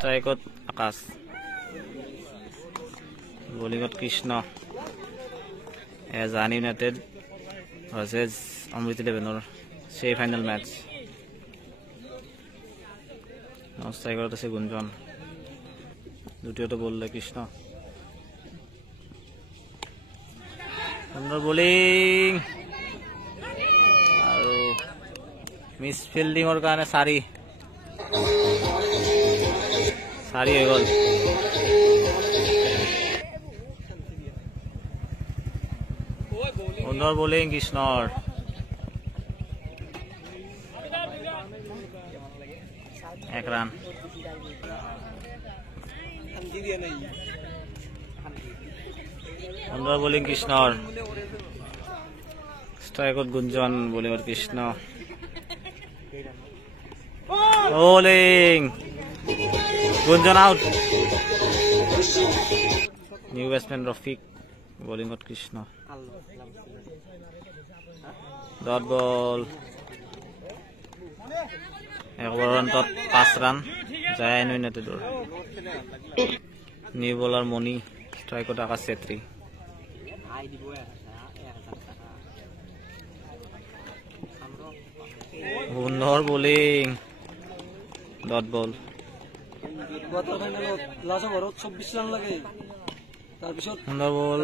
স্ট্ৰাইকত আকাশ, বোলিংত কৃষ্ণ। জাহান United versus অমৃত 11ৰ semi final match. স্ট্ৰাইকাৰত আছে গুঞ্জন, দ্বিতীয়টো বল লৈ কৃষ্ণ। সুন্দৰ বলিং আৰু মিছ ফিল্ডিঙৰ কাৰণে 4 হৈ গ'ল। সুন্দৰ বলিং কৃষ্ণৰ, এক ৰান। সুন্দৰ বলিং কৃষ্ণৰ, স্ট্ৰাইকত গুঞ্জন, বলিংত Krishna. Bowling Gunjan out. New batsman Rafiq, বলিংত কৃষ্ণ। ডট বল, 1 ওভাৰত 5 ৰান। জায়ান ইউনাইটেডৰ নিউ বলাৰ মণি, স্ট্ৰাইকত আকাশ ছেত্ৰী। সুন্দৰ বলিং, ডট বল। সুন্দৰ বল,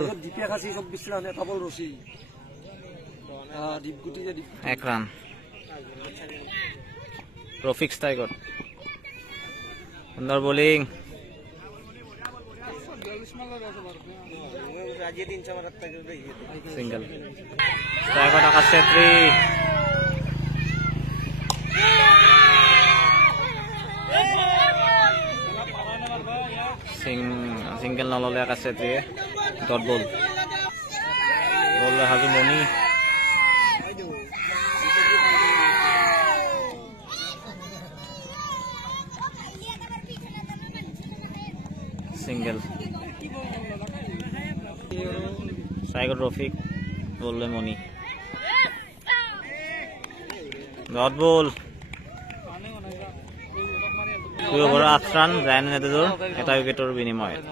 1 ৰান। ৰফিক স্ট্ৰাইকত, সুন্দৰ বোলিং, সিঙ্গল। স্ট্ৰাইকত আকাশ ছেত্ৰী, সিঙ্গল নললে আকাশ ছেত্ৰীয়ে। ডট বল, বল হাজু মণি। সিঙ্গল। স্ট্ৰাইকত ৰফিক, বললে মণি। ডট বল, 2 ওভাৰত 8 ৰান। জায়ান ইউনাইটেডৰ এটা উইকেটৰ বিনিময়ত।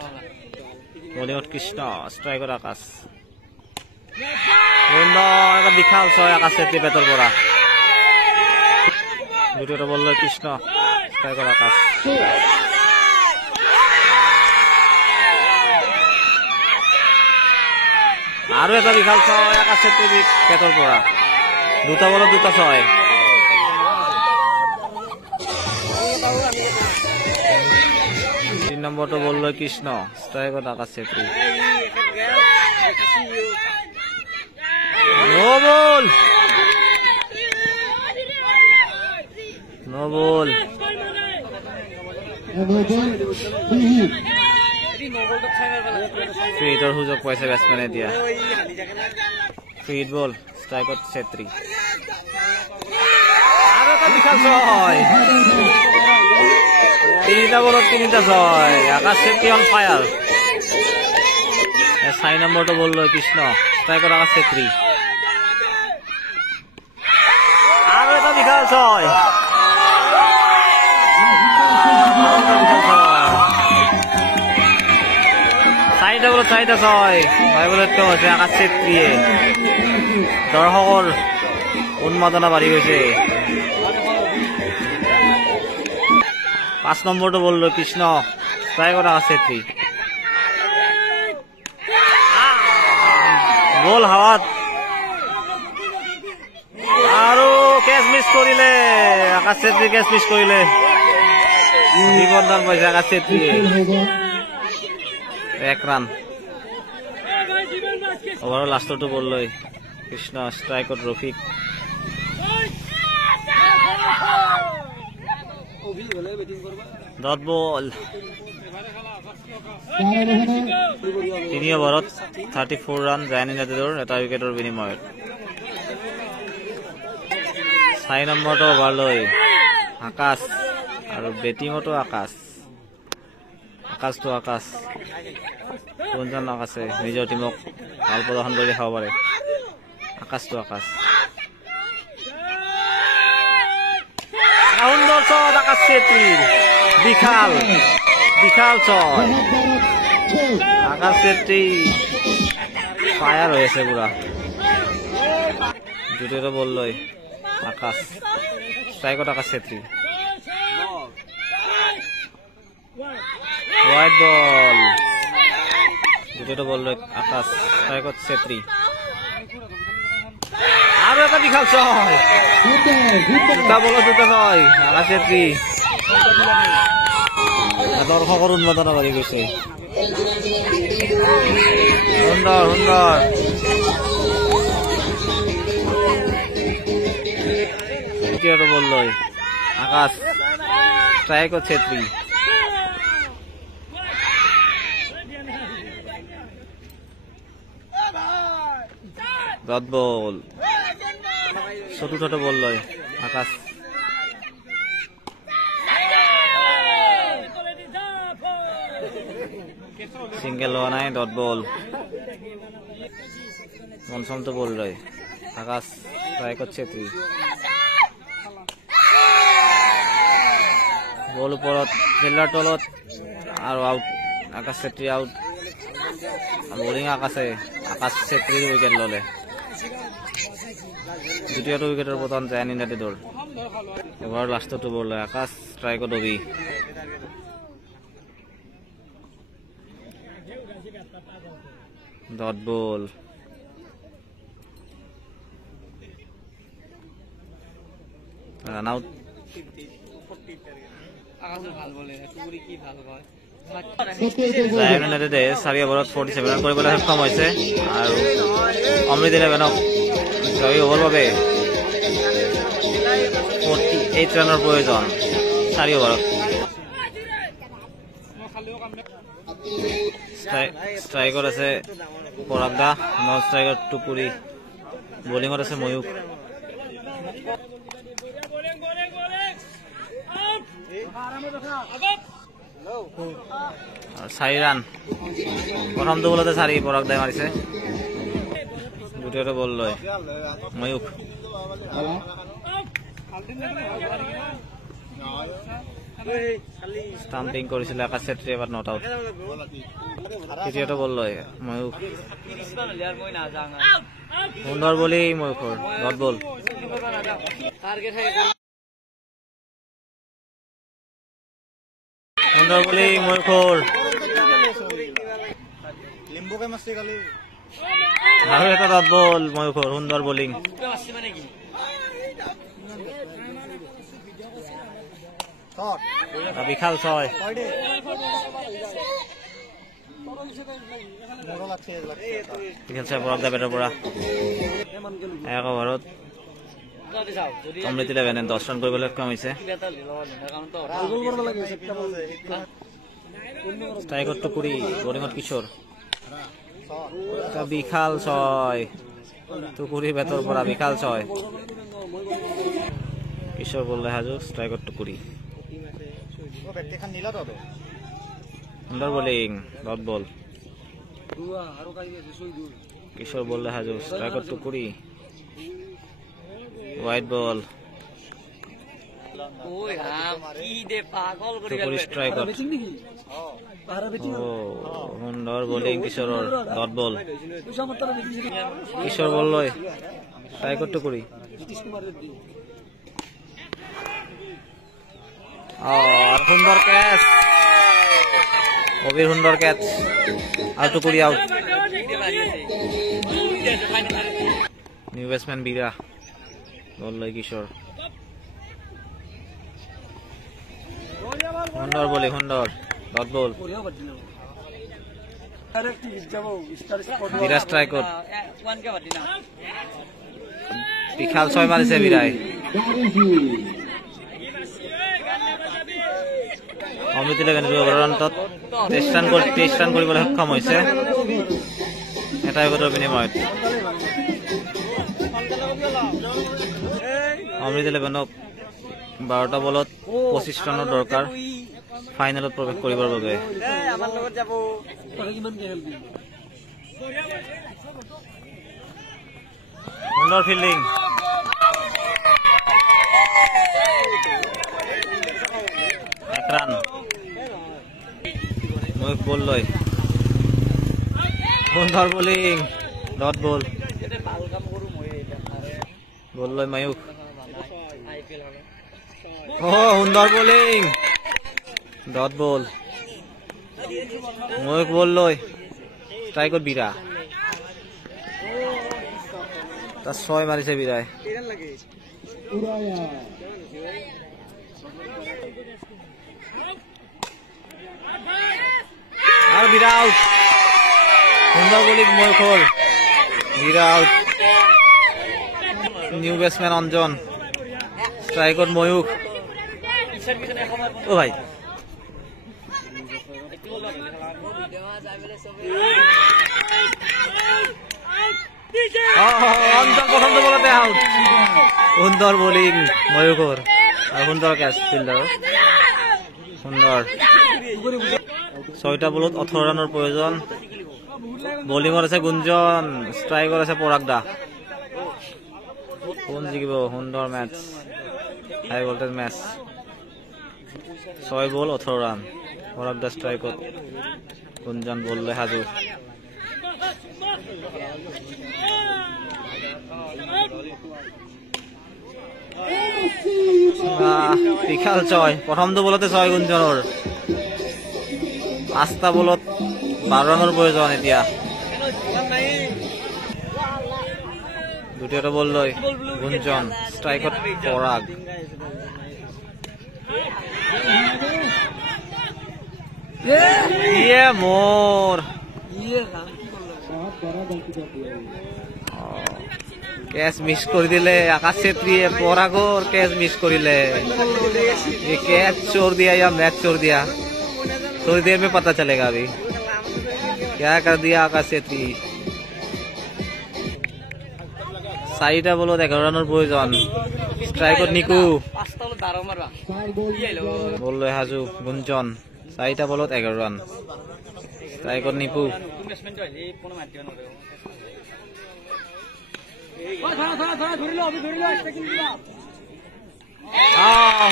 বলিংত কৃষ্ণ, স্ট্ৰাইকত আকাশ। এটা বিশাল 6 আকাশ ছেত্ৰী পেটৰ পৰা। দ্বিতীয়টো বল লৈ কৃষ্ণ, স্ট্ৰাইকত আকাশ। আৰু এটা বিশাল 6 আকাশ ছেত্ৰী পেটৰ পৰা। 2টা বলত 2টা 6। 3 নম্বৰটো বল লৈ কৃষ্ণ, স্ট্ৰাইকত Akash Chhetri. No ball, no ball. Free হিটৰ সুযোগ পাইছে বেটসম্যানে দিয়া। ফ্ৰি হিট বল, স্ট্ৰাইকত ছেত্ৰী। আৰু এটা বিশাল 6। 3টা বলত 3টা 6। আকাশ ছেত্ৰী অন ফায়াৰ। 4 নম্বৰটো বল লৈ কৃষ্ণ, স্ট্ৰাইকত আকাশ ছেত্ৰী। আৰু এটা বিশাল 6। 4টা বলত 4টা 6। 6 বলত হৈছে আকাশ ছেত্ৰীয়ে। দৰ্শকৰ উন্মাদনা বাঢ়ি গৈছে। 5 নম্বৰটো বল লৈ কৃষ্ণ, স্ট্ৰাইকত আকাশ ছেত্ৰী। বল হাৱাত আৰু কেচ মিছ কৰিলে আকাশ ছেত্ৰী। কেচ মিছ কৰিলে, বিপদদান পাইছে আকাশ ছেত্ৰীয়ে। 1 ৰান। ওভাৰৰ লাষ্টৰটো বল লৈ কৃষ্ণ, স্ট্ৰাইকত ৰফিক। ডট বল, 3 ওভাৰত 34 ৰান। জায়ান ইউনাইটেডৰ এটা উইকেটৰ বিনিময়ত। 4 নম্বৰটো ওভাৰ লৈ আকাশ, আৰু বেটিঙতো আকাশ। আকাশটো আকাশ, কোনজন আকাশে নিজৰ টিমক ভাল প্ৰদৰ্শন কৰি দেখাব পাৰে। আকাশটো আকাশ। সুন্দর শট আকাশ ছেত্রীর, বিশাল বিশাল শট আকাশ ছেত্রী ফায়ার হয়েছে পুরা। দুটো বললই আকাশ, স্ট্রাইকত আকাশ ছেত্রী, হোয়াইট বল, দুটো বলল আকাশ, স্ট্রাইকত ছেত্রী, আরো একটা বিশাল ছয়, দুটা বল দুটো ছয় আকাশ ছেত্রী। দৰ্শকৰ উন্মাদনা বাঢ়ি গৈছে। সুন্দৰ সুন্দৰ দ্বিতীয়টো বল লয় আকাশ, স্ট্ৰাইকত ছেত্ৰী, ডট বল। চতুৰ্থটো বল লয় আকাশ, সিঙ্গেল হওয়া নাই, ডট বল। পঞ্চমটো বল লয় আকাশ, স্ট্রাইকত ছেত্রী, বল ওপৰত, ফিল্ডাৰ তলত আৰু আউট, আকাশ ছেত্রী আউট। বলিং আকাশে, আকাশ ছেত্রীর উইকেট ললে। দ্বিতীয়টো উইকেটের পতন জায়ান ইউনাইটেডর। এবার লাস্টটো বল লয় আকাশ, স্ট্রাইকত Abhi, dot ball. Run out. Jayan ইউনাইটেডে 4 ওভাৰত 47 ৰান কৰিবলৈ সক্ষম হৈছে আৰু অমৃত ইলেভেনক জয়ী হ'বৰ বাবে 48 ৰানৰ প্ৰয়োজন 4 ওভাৰত। স্ট্ৰাইকত আছে পৰাগ দা, নন স্ট্ৰাইকত টুকুৰি, বলিঙত আছে ময়ূক। 4 রান, প্রথমটো বলতে 4 পরাগ দাই মারিছে। দ্বিতীয়টো বল লয় ময়ূক, স্টাম্পিং করেছিল আকাশ ছেত্রী, এবার নট আউট। তৃতীয়টো বল লয় ময়ূক, সুন্দর বলি ময়ূখর, ডট বল। সুন্দর বলি ময়ূখর, আৰু এটা ডট বল ময়ূখৰ, সুন্দৰ বলিং। বিশাল ছয়, বিশাল ছয় পৰাগ দা বেটৰ পৰা। 1 ওভাৰত অমৃত ইলেভেনে 10 ৰান কৰিবলৈ সক্ষম হৈছে। স্ট্ৰাইকত টুকুৰি, বলিঙত কিশোৰ, বিশাল ছয়, টুকুৰি বেটৰ পৰা বিশাল ছয়। কিশোৰ বললে হাজু, স্ট্ৰাইকত টুকুৰি, সুন্দর বলিং, ডট বল। কিশোর বললে হাজু, স্ট্রাইকত টুকুরি, হোয়াইট বল। টুকুরি স্ট্রাইকত, সুন্দর বলিং কিশোরর, ডট বল। কিশোর বল লয় স্ট্রাইকত টুকুরি, সুন্দর ক্যাচ, অবির সুন্দর ক্যাচ, আর টুকুরি আউট। নিউ ব্যাটসম্যান বিরা, বল লয় কিশোর, সুন্দর বলি, সুন্দর ডট বল। বিরা স্ট্রাইকত, বিশাল ছয় মারিছে বিরায়। অমৃত ইলেভেন অন্তত 23 ৰান কৰিবলৈ সক্ষম হৈছে এটা উইকেটৰ বিনিময়ত। অমৃত ইলেভেনক 12টা বলত 25 ৰানৰ দৰকাৰ ফাইনেলত প্ৰৱেশ কৰিবৰ বাবে। সুন্দৰ ফিল্ডিং, রান ময়ূখ বল লয় সুন্দর বোলিং ডট বল বল লয় ময়ূখ ও সুন্দর bowling dot ball Mayukh ball লয় স্ট্রাইকত বিৰা তার 6 মারিছে বিরায় আর বিরা আউট সুন্দর বোলিং ময়ূখর Bira out new batsman Anjan স্ট্রাইকত ময়ূখ ও ভাই অঞ্জন প্রথম বলতে আউট সুন্দর বোলিং ময়ূখর আর সুন্দর ক্যাচ ফিল্ডার সুন্দর 6টা বলত 18 রানের প্রয়োজন বোলিংত আছে গুঞ্জন স্ট্রাইকত আছে পৰাগ দা কোন জিকিব সুন্দৰ মেচ হাই ভোল্টেজ মেচ 6 বল 18 ৰান পৰাগ দা স্ট্ৰাইকত গুঞ্জন বল লৈ সাজু বিশাল 6 প্ৰথমটো বলতে 6 গুঞ্জনৰ 5টা বলত 12 ৰানেৰ প্ৰয়োজন এতিয়া দ্বিতীয়টো বল লৈ গুঞ্জন স্ট্ৰাইকত পৰাগ ইয়ে মোর ক্যাচ মিস করে দিলে আকাশ ছেত্রীয়ে পরাগর ক্যাচ মিস করিলে ये कैच छोड़ दिया या मैच छोड़ दिया थोड़ी देर में पता चलेगा अभी क्या कर दिया आकाश ছেত্রী 4টা বলত 11 রানের প্রয়োজন স্ট্রাইকত নিকু বল লৈ হাজু গুঞ্জন 4টা বলত 11 রান স্ট্রাইকত নিকু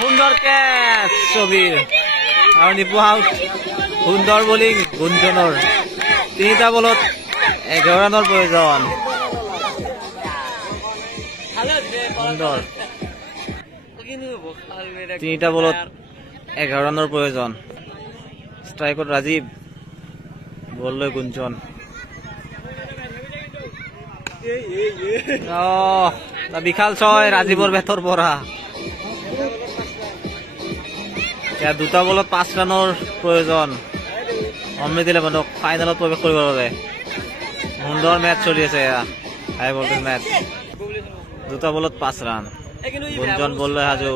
সুন্দর ক্যাচ ছবির আর নিপু আউট সুন্দর বোলিং গুঞ্জনৰ 3টা বলত 11 রানের প্রয়োজন সুন্দর 3টা বলত 11 রানের প্রয়োজন স্ট্রাইকত রাজীব বল লৈ গুঞ্জন বিশাল 6 রাজীবর বেথর পরা দুটা বলত 5 রানের প্রয়োজন অমৃত ইলেভেনক ফাইনালত প্রবেশ কৰিব বাবে সুন্দর ম্যাচ চলি আছে হাই ভোল্টেজ ম্যাচ দুটা বলত 5 রান গুঞ্জন বল লৈ হাজু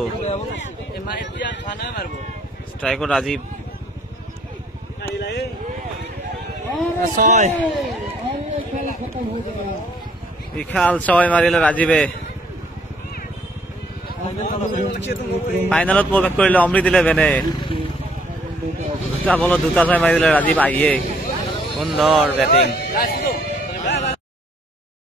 স্ট্রাইকত রাজীব 6 বিশাল 6 মারিলে রাজীবে ফাইনালত প্রবেশ করিলে অমৃত ইলেভেনে দুটা বলত 2টা 6 মারি দিলে রাজীব আহিয়ে সুন্দর ব্যাটিং